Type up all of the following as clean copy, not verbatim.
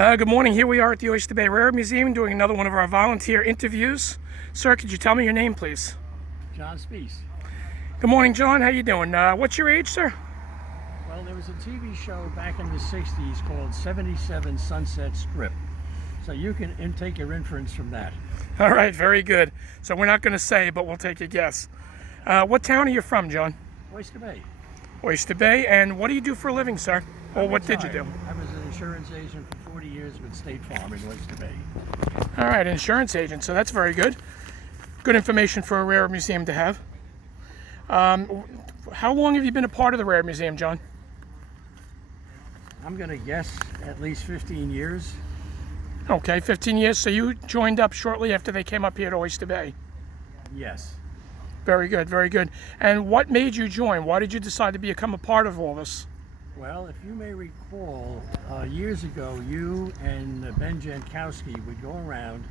Good morning. Here we are at the Oyster Bay Rare Museum doing another one of our volunteer interviews. Sir, could you tell me your name, please? John Speece. Good morning, John. How you doing? What's your age, sir? Well, there was a TV show back in the 60s called 77 Sunset Strip. So you can take your inference from that. All right, very good. So we're not going to say, but we'll take a guess. What town are you from, John? Oyster Bay. Oyster Bay. And what do you do for a living, sir? Or what did you do? I was an insurance agent for 40 years with State Farm in Oyster Bay. All right, insurance agent. So that's very good. Good information for a rare museum to have. How long have you been a part of the Rare Museum, John? I'm going to guess at least 15 years. Okay, 15 years. So you joined up shortly after they came up here to Oyster Bay? Yes. Very good, very good. And what made you join? Why did you decide to become a part of all this? Well, if you may recall, years ago, you and Ben Jankowski would go around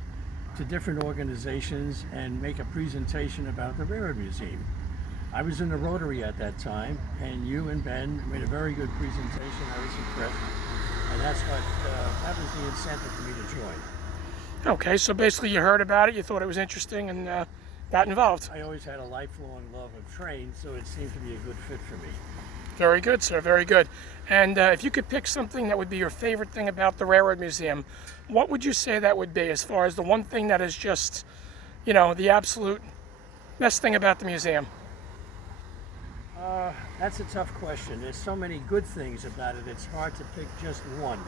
to different organizations and make a presentation about the Rare Museum. I was in the Rotary at that time, and you and Ben made a very good presentation. I was impressed, and that was the incentive for me to join. Okay, so basically you heard about it, you thought it was interesting, and got involved. I always had a lifelong love of trains, so it seemed to be a good fit for me. Very good, sir, very good. And if you could pick something that would be your favorite thing about the Railroad Museum, what would you say that would be as far as the one thing that is just, you know, the absolute best thing about the museum? That's a tough question. There's so many good things about it, it's hard to pick just one.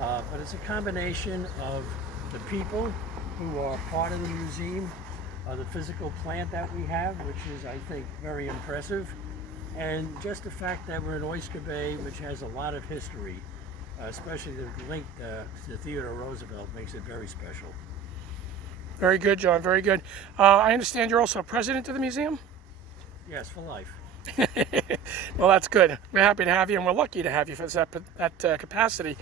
But it's a combination of the people who are part of the museum, the physical plant that we have, which is, I think, very impressive, and just the fact that we're in Oyster Bay, which has a lot of history, especially the link to Theodore Roosevelt, makes it very special. Very good, John, very good. I understand you're also president of the museum? Yes, for life. Well, that's good. We're happy to have you, and we're lucky to have you for that capacity.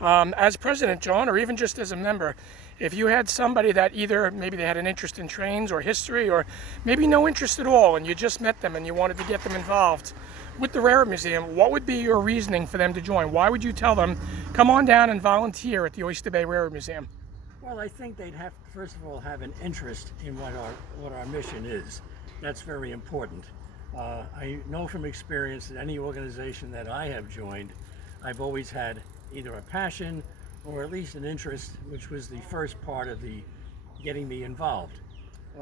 As president, John, or even just as a member, if you had somebody that either maybe they had an interest in trains or history, or maybe no interest at all, and you just met them and you wanted to get them involved with the Rare Museum, what would be your reasoning for them to join? Why would you tell them, come on down and volunteer at the Oyster Bay Rare Museum? Well, I think they'd have to, first of all, have an interest in what our mission is. That's very important. I know from experience that any organization that I have joined, I've always had either a passion or at least an interest, which was the first part of the getting me involved.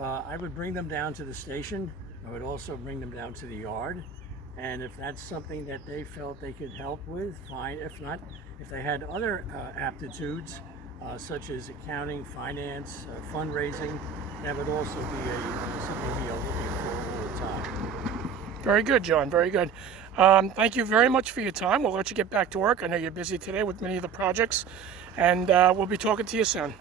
I would bring them down to the station. I would also bring them down to the yard. And if that's something that they felt they could help with, fine. If not, if they had other aptitudes, such as accounting, finance, fundraising, that would also be something we are looking for all the time. Very good, John, very good. Thank you very much for your time. We'll let you get back to work. I know you're busy today with many of the projects, and we'll be talking to you soon.